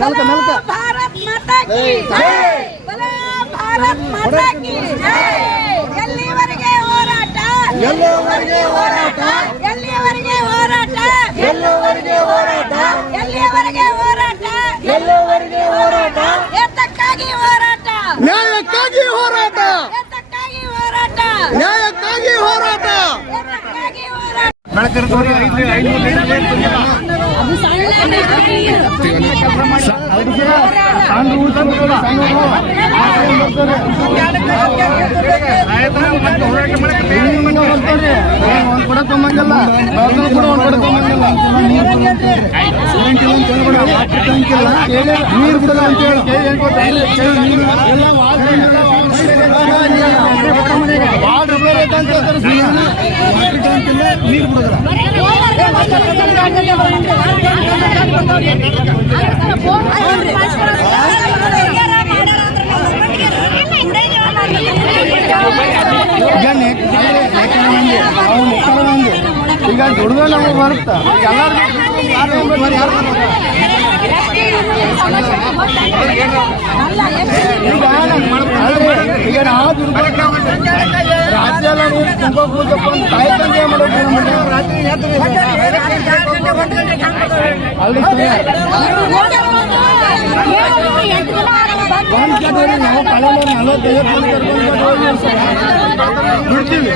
ಮೆಲ್ಕ ಭಾರತ್ ಮಾತಾ ಕಿ ಬಲೋ ಭಾರತ್ ಮಾತಾ ಕಿ ಎಲ್ಲಿವರೆಗೆ ಹೋರಾಟ ಎಲ್ಲಿವರೆಗೆ ಹೋರಾಟ ಎಲ್ಲಿವರೆಗೆ ಹೋರಾಟ ಎಲ್ಲಿವರೆಗೆ ಹೋರಾಟ ಎಲ್ಲಿವರೆಗೆ ಹೋರಾಟ ಎಲ್ಲಿವರೆಗೆ ಹೋರಾಟ ಎತ್ತಕ್ಕಾಗಿ ಹೋರಾಟ ನ್ಯಾಯಕ್ಕಾಗಿ ಹೋರಾಟ ಎತ್ತಕ್ಕಾಗಿ ಹೋರಾಟ ನ್ಯಾಯಕ್ಕಾಗಿ ಹೋರಾಟ ಎತ್ತಕ್ಕಾಗಿ ಹೋರಾಟ ಒಂದ್ ಕೊಡ ಬಾತ್ರೂಮ್ ಕೂಡ ಒಂದ್ ಕೊಡ ತೊಗೊಂಬಂಗಿಲ್ಲ ನೀರು ಬಿಡಲ್ಲ ಅಂತ ಹೇಳಿ ನೀರು ಬಿಡೋದಿಲ್ಲ. ಈಗ ಮಂದಿ ಅವ್ರು ಬರುತ್ತಾ ಎಲ್ಲರೂ ಯಾರು ಈಗ ಅಲ್ರಿ, ಈಗ ಎಲ್ಲ ನೀವು ತುಂಬ ಕೂತಪ್ಪ ಅಂತ ತಾಯಿ ತಂದೆ ಮಾಡೋದು ಅಲ್ರಿ ಒಂದು ಕಡೆ ನಾವು ಕಳೆದ ನಲವತ್ತೈವತ್ತು ಬಿಡ್ತೀವಿ.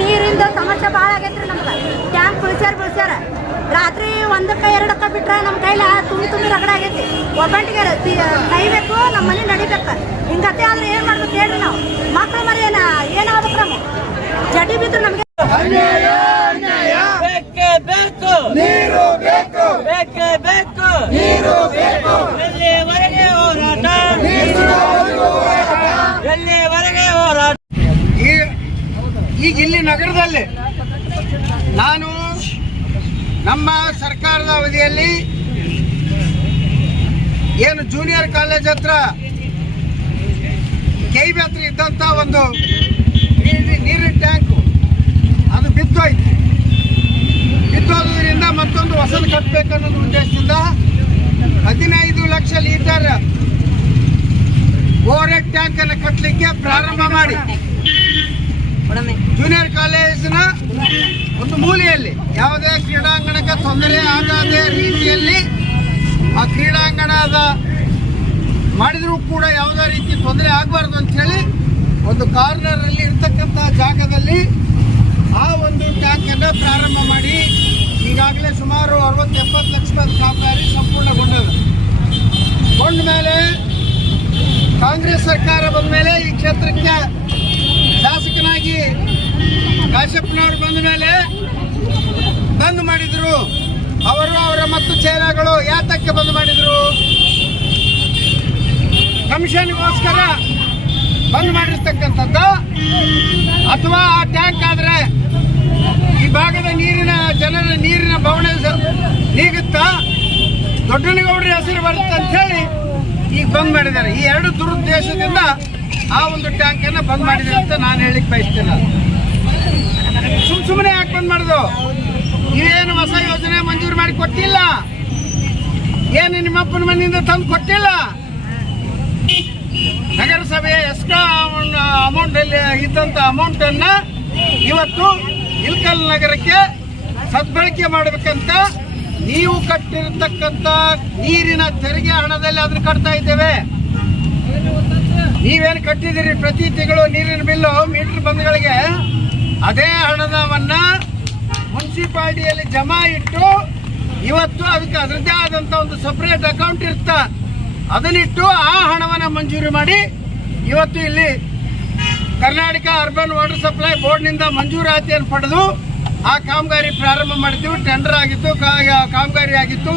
ನೀರಿಂದ ಸಮಸ್ಯೆ ಭಾಳ ಆಗೈತ್ರಿ ನಮ್ಗೆ. ಟ್ಯಾಂಕ್ ಬಿಳ್ಸ್ಯಾರ ಬಿಳ್ಸ್ಯಾರ. ರಾತ್ರಿ ಒಂದಕ್ಕೆ ಎರಡಕ್ಕೆ ಬಿಟ್ರೆ ನಮ್ಮ ಕೈಲ ತುಂಬಿ ತುಂಬಿ ರಗಡ ಆಗೈತಿ. ಒಬ್ಬಂಟಿಗೆ ನೈಬೇಕು ನಮ್ಮ ಮನೆ ನಡಿಬೇಕು. ಹಿಂಗತ್ತೆ ಆದ್ರೆ ಏನು ಮಾಡ್ಬೇಕು ಹೇಳ್ರಿ ನಾವು. ಮಕ್ಳು ಮರಿ ಏನ ಏನಾಗ್ಬೇಕು ನಾವು ಜಡಿ ಬಿದ್ರು ನಮ್ಗೆ ಬೇಕೇ ಬೇಕು. ನೀರು ಬೇಕು. ಬೇಕೇ ಬೇಕು. ನೀರು ಬೇಕು. ಎಲ್ಲಿವರೆಗೆ ಹೋರಾಟ? ಎಲ್ಲಿವರೆಗೆ ಹೋರಾಟ? ಈ- ಈಗ ಇಲ್ಲಿ ನಗರದಲ್ಲಿ ನಾನು ನಮ್ಮ ಸರ್ಕಾರದ ಅವಧಿಯಲ್ಲಿ ಏನು ಜೂನಿಯರ್ ಕಾಲೇಜ್ ಹತ್ರ ಕೈಬಿ ಹತ್ರ ಇದ್ದಂಥ ಒಂದು ನೀರಿ- ನೀರಿನ ಟ್ಯಾಂಕು ಅದು ಬಿತ್ತೋಯ್ತು ಬಿದ್ದೋದ್ರಿಂದ ಮತ್ತೊಂದು ಹೊಸದು ಕಟ್ಟಬೇಕನ್ನೋದು ಉದ್ದೇಶದಿಂದ ಹದಿನೈದು lakh litre overhead tank ಅನ್ನು ಕಟ್ಟಲಿಕ್ಕೆ ಪ್ರಾರಂಭ ಮಾಡಿ. ಜೂನಿಯರ್ ಕಾಲೇಜಿನ ಒಂದು ಮೂಲೆಯಲ್ಲಿ ಯಾವುದೇ ಕ್ರೀಡಾಂಗಣಕ್ಕೆ ತೊಂದರೆ ಆಗದ ರೀತಿಯಲ್ಲಿ ಆ ಕ್ರೀಡಾಂಗಣದ ಮಾಡಿದರೂ ಕೂಡ ಯಾವುದೇ ರೀತಿ ತೊಂದರೆ ಆಗಬಾರ್ದು ಅಂತ ಹೇಳಿ ಒಂದು ಕಾರ್ನರ್ ಅಲ್ಲಿ ಇರ್ತಕ್ಕಂಥ ಜಾಗದಲ್ಲಿ ಆ ಒಂದು ಟ್ಯಾಂಕನ್ನು ಪ್ರಾರಂಭ ಮಾಡಿ ಈಗಾಗಲೇ ಸುಮಾರು ಅರವತ್ತು ಎಪ್ಪತ್ತು ಲಕ್ಷದ ಕಾಮಗಾರಿ ಸಂಪೂರ್ಣಗೊಂಡದ. ಕೊಂಡ ಮೇಲೆ ಕಾಂಗ್ರೆಸ್ ಸರ್ಕಾರ ಬಂದ ಮೇಲೆ ಈ ಕ್ಷೇತ್ರಕ್ಕೆ ಶಾಸಕನಾಗಿ ಕಾಶ್ಯಪ್ಪನವರು ಬಂದ ಮೇಲೆ ಬಂದ್ ಮಾಡಿದ್ರು. ಅವರು ಅವರ ಮತ್ತು ಚೇಲಾಗಳು ಯಾತಕ್ಕೆ ಬಂದ್ ಮಾಡಿದ್ರು? ಕಮಿಷನ್ಗೋಸ್ಕರ ಬಂದ್ ಮಾಡಿರ್ತಕ್ಕಂಥದ್ದು. ಅಥವಾ ಆ ಟ್ಯಾಂಕ್ ಆದ್ರೆ ಈ ಭಾಗದ ನೀರಿನ ಜನರ ನೀರಿನ ನೀಗುತ್ತ ನೀಗುತ್ತಾ? ದೊಡ್ಡನಗೌಡರ ಹೆಸರು ಬರುತ್ತೆ ಅಂತ ಹೇಳಿ ಈಗ ಬಂದ್ ಮಾಡಿದ್ದಾರೆ. ಈ ಎರಡು ದುರುದ್ದೇಶದಿಂದ ಆ ಒಂದು ಟ್ಯಾಂಕ್ ಅನ್ನ ಬಂದ್ ಮಾಡಿದೆ ಅಂತ ನಾನು ಹೇಳಿಕ್ ಬಯಸ್ತಿಲ್ಲ. ಸುಮ್ ಸುಮ್ಮನೆ ಯಾಕೆ ಬಂದ್ ಮಾಡುದು? ನೀವೇನು ಹೊಸ ಯೋಜನೆ ಮಂಜೂರು ಮಾಡಿ ಕೊಟ್ಟಿಲ್ಲ? ಏನು ನಿಮ್ಮಪ್ಪನ ಮನೆಯಿಂದ ತಂದು ಕೊಟ್ಟಿಲ್ಲ? ನಗರಸಭೆ ಎಷ್ಟೋ ಅಮೌಂಟ್ ಅಲ್ಲಿ ಇದ್ದಂತ ಅಮೌಂಟ್ ಅನ್ನ ಇವತ್ತು ಇಲ್ಕಲ್ ನಗರಕ್ಕೆ ಸದ್ಬಳಕೆ ಮಾಡಬೇಕಂತ ನೀವು ಕಟ್ಟಿರ್ತಕ್ಕಂಥ ನೀರಿನ ತೆರಿಗೆ ಹಣದಲ್ಲಿ ಅದನ್ನ ಕಟ್ತಾ ಇದ್ದೇವೆ. ನೀವೇನು ಕಟ್ಟಿದಿರಿ ಪ್ರತಿ ತಿಂಗಳು ನೀರಿನ ಬಿಲ್ಲು ಮೀಟರ್ ಬಂದ್ಗಳಿಗೆ ಅದೇ ಹಣದವನ್ನ ಮುನ್ಸಿಪಾಲ್ಟಿಯಲ್ಲಿ ಜಮಾ ಇಟ್ಟು ಇವತ್ತು ಅದಕ್ಕೆ ಅದರದ್ದೇ ಆದಂತ ಒಂದು ಸಪ್ರೇಟ್ ಅಕೌಂಟ್ ಇರ್ತ ಅದನ್ನಿಟ್ಟು ಆ ಹಣವನ್ನ ಮಂಜೂರಿ ಮಾಡಿ ಇವತ್ತು ಇಲ್ಲಿ ಕರ್ನಾಟಕ ಅರ್ಬನ್ ವಾಟರ್ ಸಪ್ಲೈ ಬೋರ್ಡ್ನಿಂದ ಮಂಜೂರಾತಿಯನ್ನು ಪಡೆದು ಆ ಕಾಮಗಾರಿ ಪ್ರಾರಂಭ ಮಾಡಿದ್ದೀವಿ ಟೆಂಡರ್ ಆಗಿತ್ತು ಕಾಮಗಾರಿ ಆಗಿತ್ತು.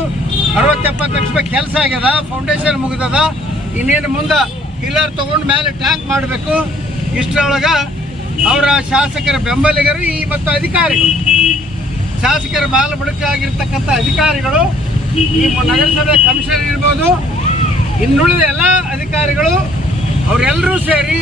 ಅರವತ್ತೆಪ್ಪತ್ತು ಲಕ್ಷ ರೂಪಾಯಿ ಕೆಲಸ ಆಗ್ಯದ ಫೌಂಡೇಶನ್ ಮುಗಿದದ. ಇನ್ನೇನು ಮುಂದೆ ಪಿಲ್ಲರ್ ತಗೊಂಡು ಮೇಲೆ ಟ್ಯಾಂಕ್ ಮಾಡಬೇಕು. ಇಷ್ಟರೊಳಗ ಅವರ ಶಾಸಕರ ಬೆಂಬಲಿಗರು ಈ ಮತ್ತು ಅಧಿಕಾರಿಗಳು. ಶಾಸಕರ ಬಾಲ ಆಗಿರ್ತಕ್ಕಂಥ ಅಧಿಕಾರಿಗಳು ಈ ನಗರಸಭೆ ಕಮಿಷನರ್ ಇರ್ಬೋದು, ಇನ್ನುಳಿದ ಎಲ್ಲ ಅಧಿಕಾರಿಗಳು, ಅವರೆಲ್ಲರೂ ಸೇರಿ